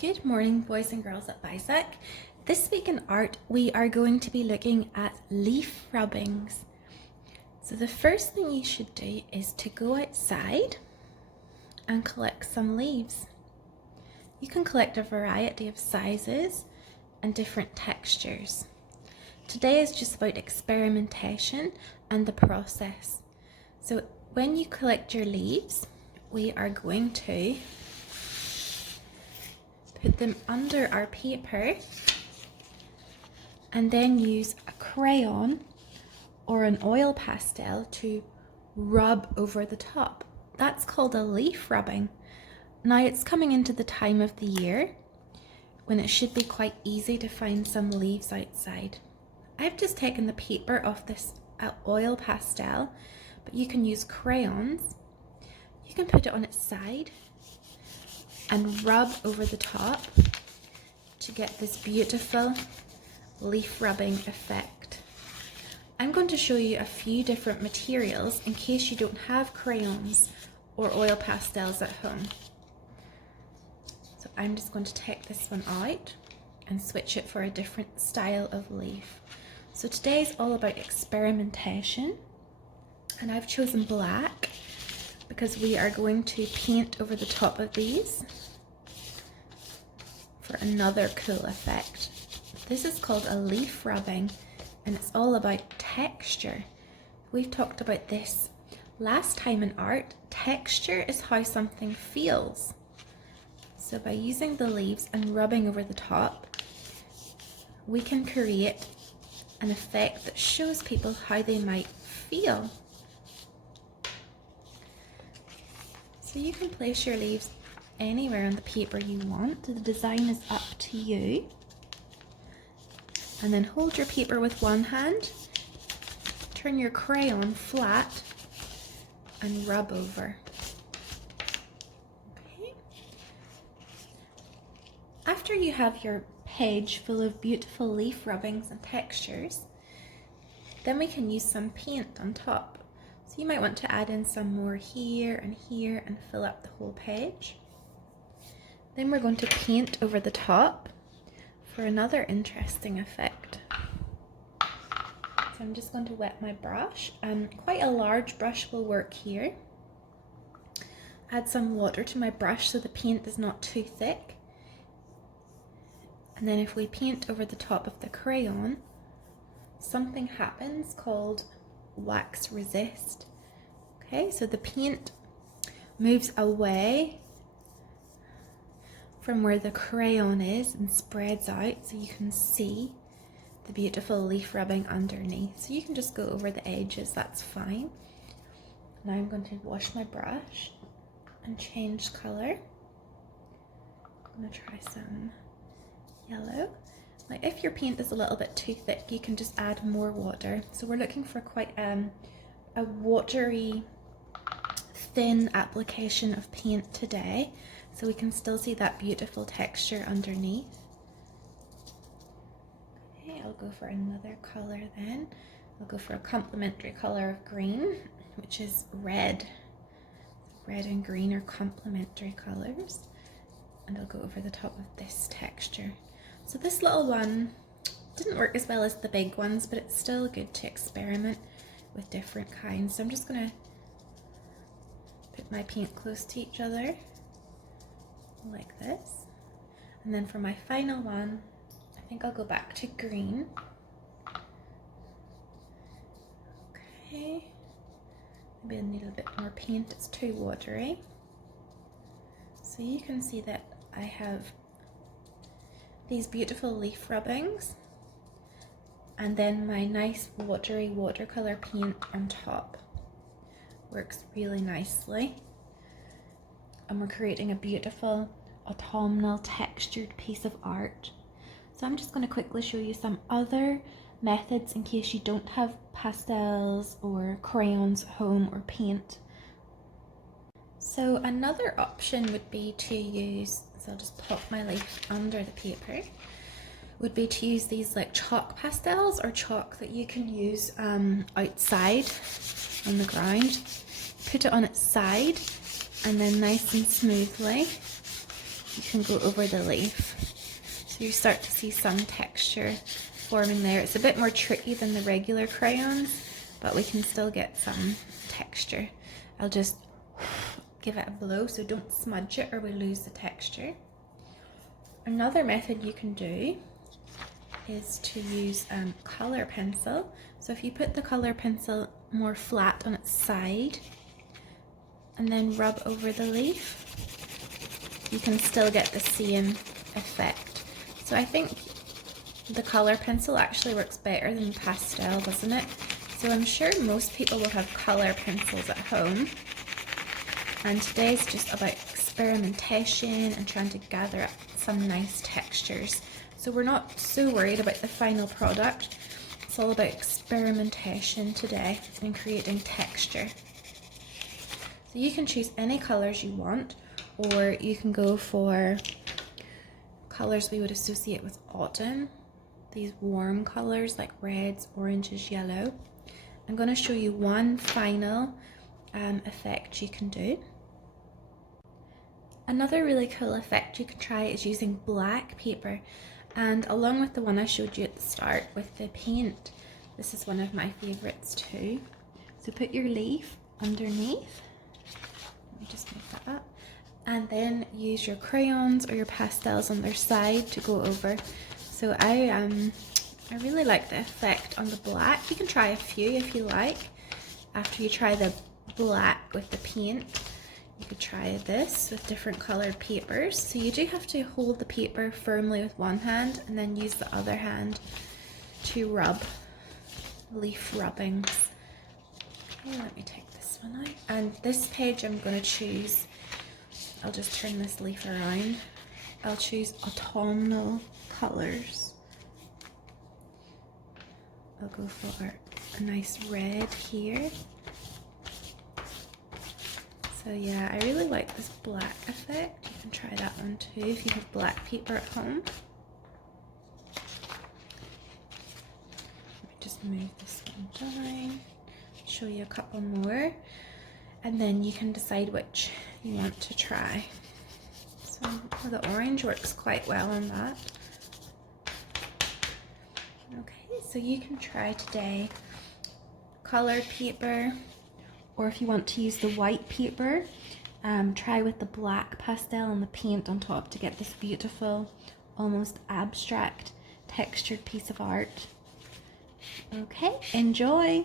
Good morning, boys and girls at BISAC. This week in art, we are going to be looking at leaf rubbings. So the first thing you should do is to go outside and collect some leaves. You can collect a variety of sizes and different textures. Today is just about experimentation and the process. So when you collect your leaves, we are going to put them under our paper and then use a crayon or an oil pastel to rub over the top. That's called a leaf rubbing. Now it's coming into the time of the year when it should be quite easy to find some leaves outside. I've just taken the paper off this oil pastel, but you can use crayons. You can put it on its side and rub over the top to get this beautiful leaf rubbing effect. I'm going to show you a few different materials in case you don't have crayons or oil pastels at home. So I'm just going to take this one out and switch it for a different style of leaf. So today is all about experimentation, and I've chosen black because we are going to paint over the top of these for another cool effect. This is called a leaf rubbing, and it's all about texture. We've talked about this last time in art. Texture is how something feels. So by using the leaves and rubbing over the top, we can create an effect that shows people how they might feel. So you can place your leaves anywhere on the paper you want. The design is up to you. And then hold your paper with one hand, turn your crayon flat and rub over. Okay. After you have your page full of beautiful leaf rubbings and textures, then we can use some paint on top. So you might want to add in some more here and fill up the whole page. Then we're going to paint over the top for another interesting effect. So I'm just going to wet my brush. Quite a large brush will work here. Add some water to my brush so the paint is not too thick. And then if we paint over the top of the crayon, something happens called wax resist. Okay, so the paint moves away from where the crayon is and spreads out so you can see the beautiful leaf rubbing underneath. So you can just go over the edges, that's fine. Now I'm going to wash my brush and change colour. I'm going to try some yellow. Now if your paint is a little bit too thick, you can just add more water. So we're looking for quite a watery, thin application of paint today, so we can still see that beautiful texture underneath. Okay, I'll go for another colour then. I'll go for a complementary colour of green, which is red. Red and green are complementary colours. And I'll go over the top of this texture. So this little one didn't work as well as the big ones, but it's still good to experiment with different kinds. So I'm just going to put my paint close to each other like this. And then for my final one, I think I'll go back to green. Okay, maybe I need a bit more paint, it's too watery. So you can see that I have these beautiful leaf rubbings and then my nice watery watercolor paint on top. Works really nicely. And we're creating a beautiful autumnal textured piece of art. So I'm just going to quickly show you some other methods in case you don't have pastels or crayons at home or paint. So another option would be to use, so I'll just pop my leaf under the paper, would be to use these like chalk pastels or chalk that you can use outside on the ground. Put it on its side and then nice and smoothly you can go over the leaf. So you start to see some texture forming there. It's a bit more tricky than the regular crayons, but we can still get some texture. I'll just give it a blow so don't smudge it or we lose the texture. Another method you can do is to use colour pencil. So if you put the colour pencil more flat on its side and then rub over the leaf, you can still get the same effect. So I think the colour pencil actually works better than pastel, doesn't it? So I'm sure most people will have colour pencils at home. And today's just about experimentation and trying to gather up some nice textures. So we're not so worried about the final product. It's all about experimentation today and creating texture. So you can choose any colours you want, or you can go for colours we would associate with autumn. These warm colours like reds, oranges, yellow. I'm going to show you one final effect you can do. Another really cool effect you can try is using black paper, and along with the one I showed you at the start with the paint, this is one of my favourites too. So put your leaf underneath, let me just move that up, and then use your crayons or your pastels on their side to go over. So I really like the effect on the black. You can try a few if you like. After you try the black with the paint, you could try this with different coloured papers. So you do have to hold the paper firmly with one hand and then use the other hand to rub, leaf rubbings. Okay, let me take this one out. And this page I'm going to choose, I'll just turn this leaf around. I'll choose autumnal colours. I'll go for a nice red here. So yeah, I really like this black effect. You can try that one too if you have black paper at home. Let me just move this one down, show you a couple more, and then you can decide which you want to try. So the orange works quite well on that. Okay, so you can try today colored paper, or if you want to use the white paper, try with the black pastel and the paint on top to get this beautiful, almost abstract, textured piece of art. Okay, enjoy!